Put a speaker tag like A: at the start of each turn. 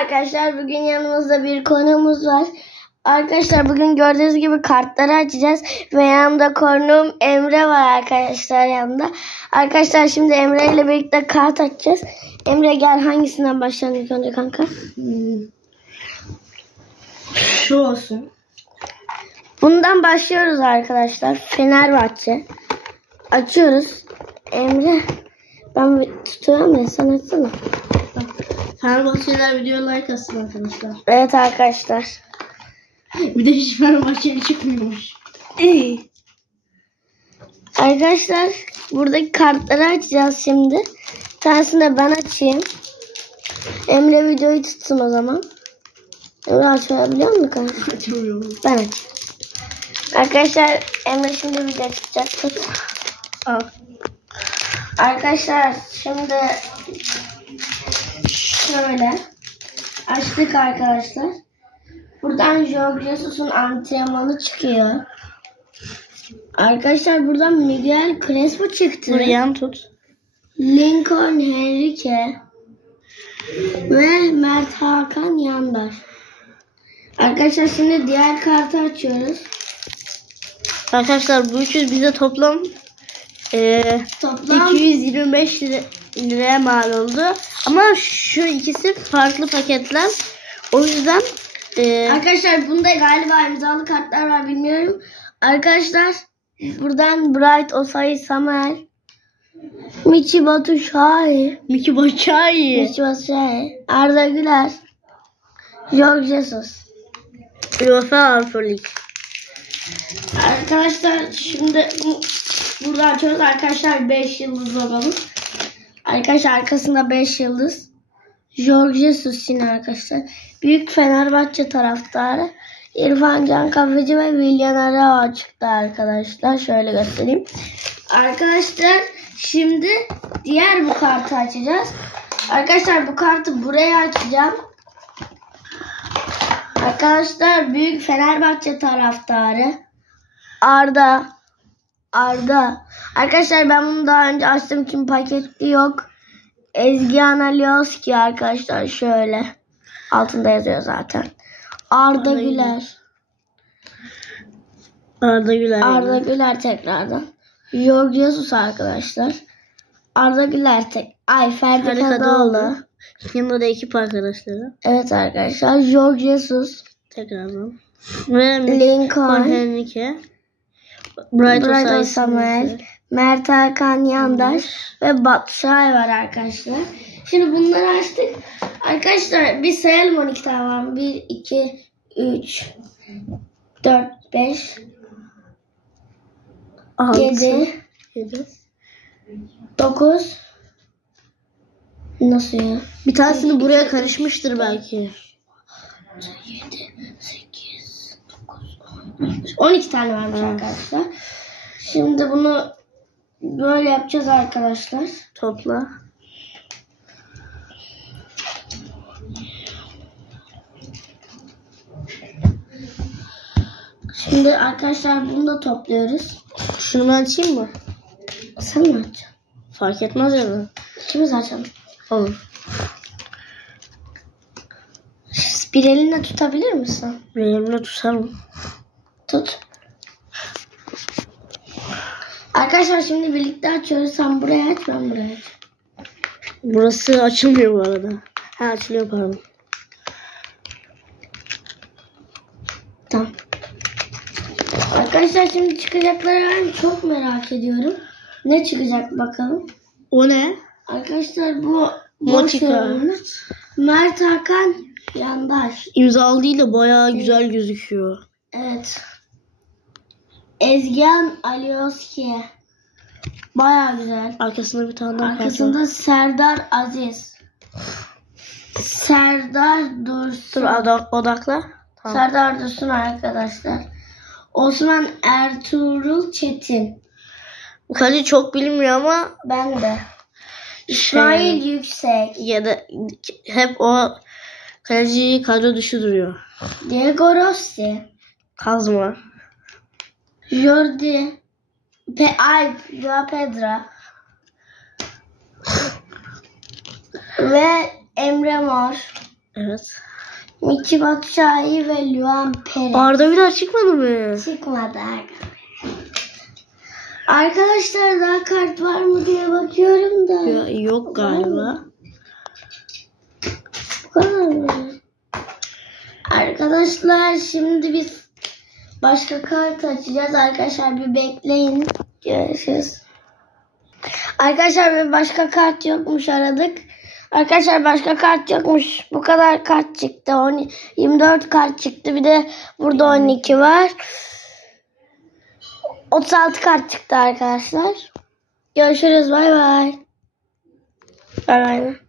A: Arkadaşlar bugün yanımızda bir konuğumuz var. Arkadaşlar bugün gördüğünüz gibi kartları açacağız. Ve yanımda konuğum Emre var arkadaşlar yanında. Arkadaşlar şimdi Emre ile birlikte kart açacağız. Emre gel hangisinden başlayalım ilk önce kanka?
B: Şu olsun.
A: Bundan başlıyoruz arkadaşlar. Fenerbahçe. Açıyoruz. Emre ben tutuyorum ya sen açsana.
B: Fenerbahçeliler video like atsın arkadaşlar.
A: Evet arkadaşlar.
B: Bir de hiç Fenerbahçeli çıkmıyormuş.
A: Arkadaşlar buradaki kartları açacağız şimdi. Bir tanesini de ben açayım. Emre videoyu tutsun o zaman. Emre açabiliyor musun kanka?
B: Açamıyorum.
A: Ben açayım. Arkadaşlar Emre şimdi video tutacak. Tut. Al. Arkadaşlar şimdi şöyle açtık arkadaşlar. Buradan Jorge Jesus'un antrenmanı çıkıyor. Arkadaşlar buradan Miguel Crespo çıktı.
B: Bunu yan tut.
A: Lincoln Henrique ve Mert Hakan Yandar. Arkadaşlar şimdi diğer kartı açıyoruz.
B: Arkadaşlar bu üçü bize toplam eee Toplam 225 lira, liraya mal oldu. Ama şu ikisi farklı paketler. O yüzden
A: eee Arkadaşlar bunda galiba imzalı kartlar var bilmiyorum. Arkadaşlar buradan Bright Osayi Samuel Michi Batu Şahi
B: Miki Baçay.
A: Michi Batu Şahi Arda Güler Jorge Jesus
B: UEFA Avrupa Lig.
A: Arkadaşlar şimdi burada açıyoruz arkadaşlar 5 yıldız logomu. Arkadaşlar arkasında 5 yıldız. Jorge Jesus yine arkadaşlar. Büyük Fenerbahçe taraftarı. İrfan Can Kafeci ve William Arao çıktı arkadaşlar. Şöyle göstereyim. Arkadaşlar şimdi diğer bu kartı açacağız. Arkadaşlar bu kartı buraya açacağım. Arkadaşlar büyük Fenerbahçe taraftarı Arda Arda. Arkadaşlar ben bunu daha önce açtım için paketli yok. Ezgi Analioski arkadaşlar şöyle. Altında yazıyor zaten. Arda Arda Güler. Arda Güler. Arda Güler tekrardan. Jorge Jesus arkadaşlar. Arda Güler tek. Ay Ferdi Kadıoğlu. Kadıoğlu.
B: Yanında da ekip arkadaşları.
A: Evet arkadaşlar. Jorge Jesus.
B: Tekrardan.
A: Ve Lincoln.
B: Henrique.
A: Osay Samuel. Mert Hakan Yandaş ve Batu Şahay var arkadaşlar. Şimdi bunları açtık. Arkadaşlar bir sayalım 12 tane var mı? 1, 2, 3, 4, 5, 7, 7. 9. Nasıl ya?
B: Bir tanesini buraya karışmıştır belki. 7, 8,
A: 9, 10, 12 tane varmış arkadaşlar. Şimdi bunu böyle yapacağız arkadaşlar. Topla. Şimdi arkadaşlar bunu da topluyoruz.
B: Şunu ben açayım mı?
A: Sen mi açacaksın?
B: Fark etmez ya da. İkimiz açalım. Olur.
A: Bir elinle tutabilir misin?
B: Benimle tutarım.
A: Tut. Arkadaşlar şimdi birlikte açıyoruz. Sen buraya aç ben buraya aç.
B: Burası açılmıyor bu arada. Ha açılıyor pardon.
A: Tamam. Arkadaşlar şimdi çıkacakları ben çok merak ediyorum. Ne çıkacak bakalım. O ne? Arkadaşlar bu
B: Motika.
A: Mert Hakan Yandaş.
B: İmzalı değil de bayağı güzel gözüküyor.
A: Evet. Ezgihan Alioski. Baya güzel.
B: Arkasında bir tane daha.
A: Arkasında Serdar Aziz. Serdar Dursun. Dur
B: odak, odakla.
A: Tamam. Serdar Dursun arkadaşlar. Osman Ertuğrul Çetin.
B: Bu kaleci çok bilinmiyor ama
A: Ben de. İsmail Yüksek.
B: ya da hep o kaleci kadro dışı duruyor.
A: Diego Rossi. Kazma. Jordi. Pe Alp. Joao Pedra. Ve Emre Mor. Evet. Miki Batshuayi ve Luan Perez.
B: Arda Güler çıkmadı mı?
A: Çıkmadı arkadaşlar. Arkadaşlar daha kart var mı diye bakıyorum da.
B: Ya, yok galiba.
A: Bu kadar mı? Arkadaşlar şimdi biz başka kart açacağız. Arkadaşlar bir bekleyin. Görüşürüz. Arkadaşlar bir başka kart yokmuş aradık. Arkadaşlar başka kart yokmuş. Bu kadar kart çıktı. 10, 24 kart çıktı. Bir de burada 12 var. 36 kart çıktı arkadaşlar. Görüşürüz. Bay bay. Bay bay.